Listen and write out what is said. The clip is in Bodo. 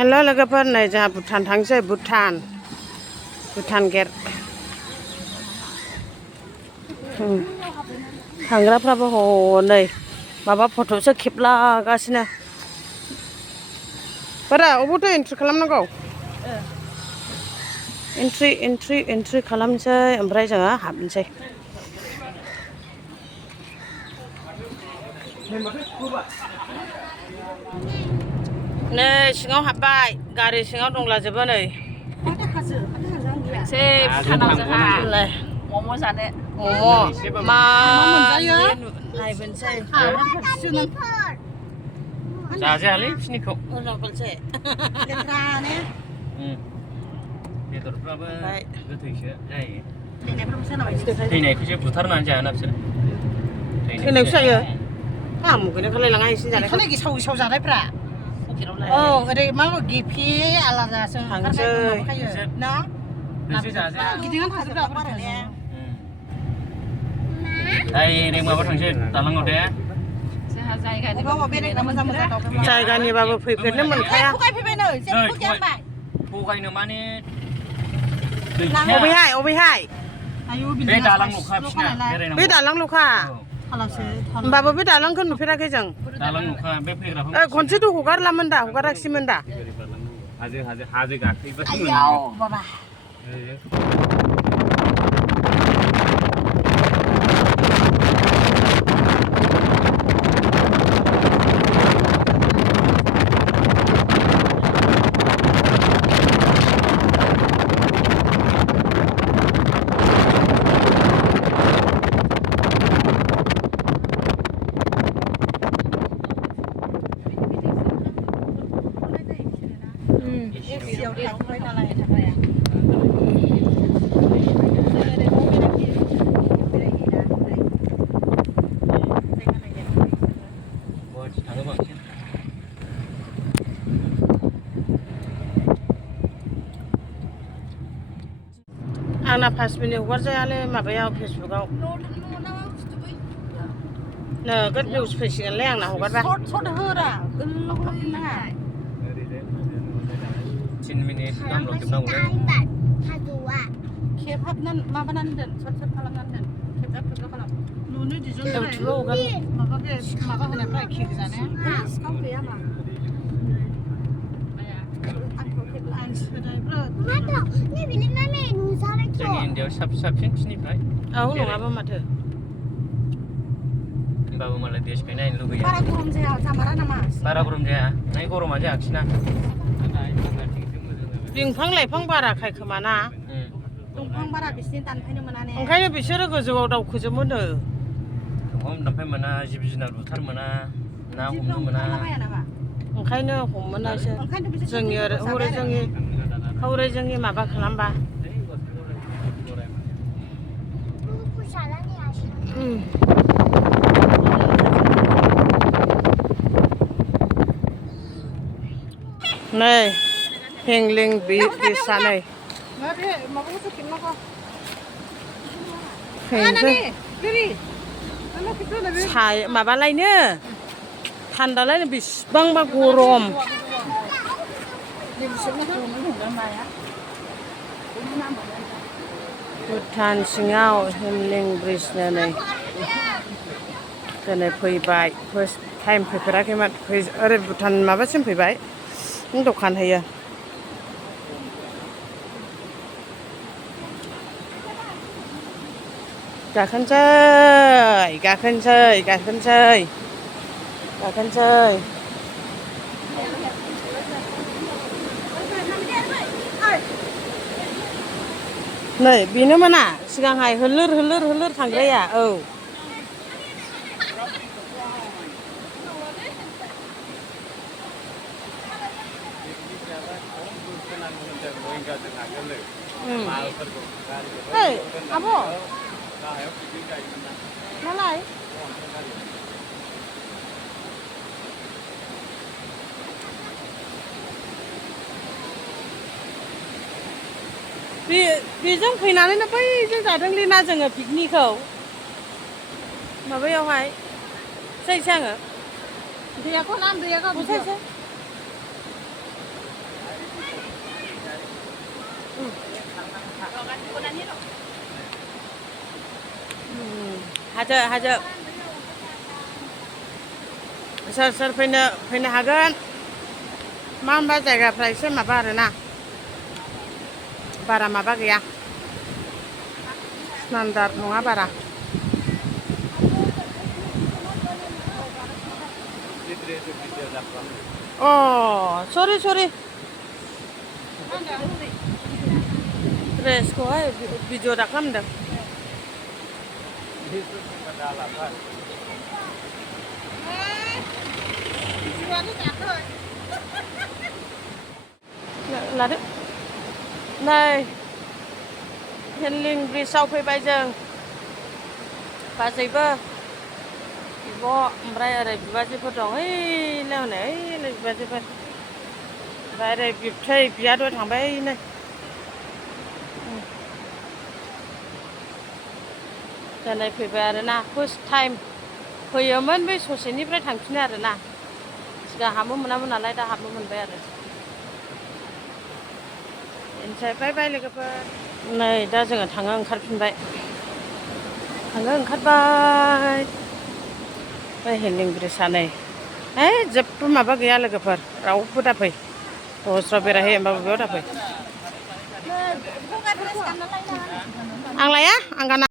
हेल' लोगोफोर नै जोंहा भुटान थांसै भुटान गेट थांग्राफ्राबो हनै माबा फट'सो खेबलागासिनो बारा अबावथो एन्ट्रि खालामनांगौ एन्ट्रि खालामसै ओमफ्राय जोङो हाबनोसै नै सिङाव हाबबाय गारि सिङाव दंलाजोबो नै एसे भुटानाव जोंहा मम' जानो मम' मा मोनजायो नायबोनोसै जाजायालै बिसिनिखौ उनावबोनोसै बेदरफ्राबो गोथैसो जायो थैनायखौसो बुथारनानै जायाना बिसोर थैनायखौसो जायो आं मुगैनो खालायलाङा एसे जानायखौ गेसाव जानायफ्रा औ ओरै मा गेफे आलादासो ओंखारखायो ना गिदिंनानै थाजोबदा बारा ने डाइरेक्ट माबा थांसै दालाङाव दे जोंहा जायगानिबाबो फैफेरनो मोनखाया थगायनो माने अबेहाय बे दालांल'खा बिसिना बे दालांल'खा होमबाबो बे दालांखौ नुफेराखै जों दालांल'खा बे फैग्राफोर खनसेथ' हगाराखैसैमोन दा हाजो गाखोयोबा आंना 5 मिनिट हगारजायालै माबायाव फेसबुकाव नोगोद भिउस फैसिगोनलै आंना हगारबा थिन मिनिट गाहामल' खेबनांगौलै खेबहाबनानै माबानानै दोन सर्ट खालामनानै दोन खेबजा खालाम न'नि डिजाइन इउटुबाव हगार माबा होनायफ्रा एखे गोजाने सिखाव गैया मा जोंनि इण्डियाआव साबसिन बिनिफ्राय औ नङाबा माथो होमबाबो मालाय देशखौ नायनो लुबैयो बारा गरम जाया जामारा नामा बारा गरम जाया नै गरमा जायाखिसैना बिफां लाइफां बाराखाय खोमा ना दंफां बारा बिसिनि दानफायनो मोना ने ओंखायनो बिसोरो गोजौआव दावखोजोबोनो दंफां दानफाय मोना जिब जुनार बुथार मोना ना हमनो मोना ओंखायनो हमोनासो जोंनि हौरै जोंनि माबा खालामबा नै हेंलिं ब्रिजआ नै माबालायनो थान्दालायनो बेसेबांबा गरम भुटान सिङाव हेमलिं ब्रिजनो नै दिनै फैबाय फार्स्ट टाइम फैफेराखैमोन ओरै भुटान माबासिम फैबाय दखान होयो गाखोनोसै नै बेनो मोना सिगांहाय होलोर थांग्राया औ आब' मालाय बेजों फैनानैनो बैजों जादोंलै ना जोङो पिकनिकखौ माबायावहाय जायसै आङो दैयाखौ नाम दैयाखौ हाजो सोर फैनो हागोन मा होनबा जायगाफ्रा एसे माबा आरोना बारा माबा गैया स्टान्डार्ड नङा बारा अ सरि ड्रेसखौहाय भिडिअ दा खालामदों लादो नै हेनलिं ब्रिजआव फैबाय जों गासैबो बिब' ओमफ्राय ओरै बिबाजैफोर दं ओइलाय हनै ओइलाय बिबाजैफोर ओमफ्राय ओरै बिबथै बियाद' थांबाय नै दिनै फैबाय आरोना फार्स्ट टाइम फैयोमोन बै ससेनिफ्राय थांफिनो आरोना सिगां हाबनो मोनामोन नालाय दा हाबनो मोनबाय आरो बेनिफ्राय बाय बाय लोगोफोर नै दा जोङो थाङो ओंखारबाय बै हेनलिं ब्रिजआ नै जेबो माबा गैया लोगोफोर रावबो दाफै दस्रा बेरायहै होमबाबो बेयाव दाफै आं लाया आं गाना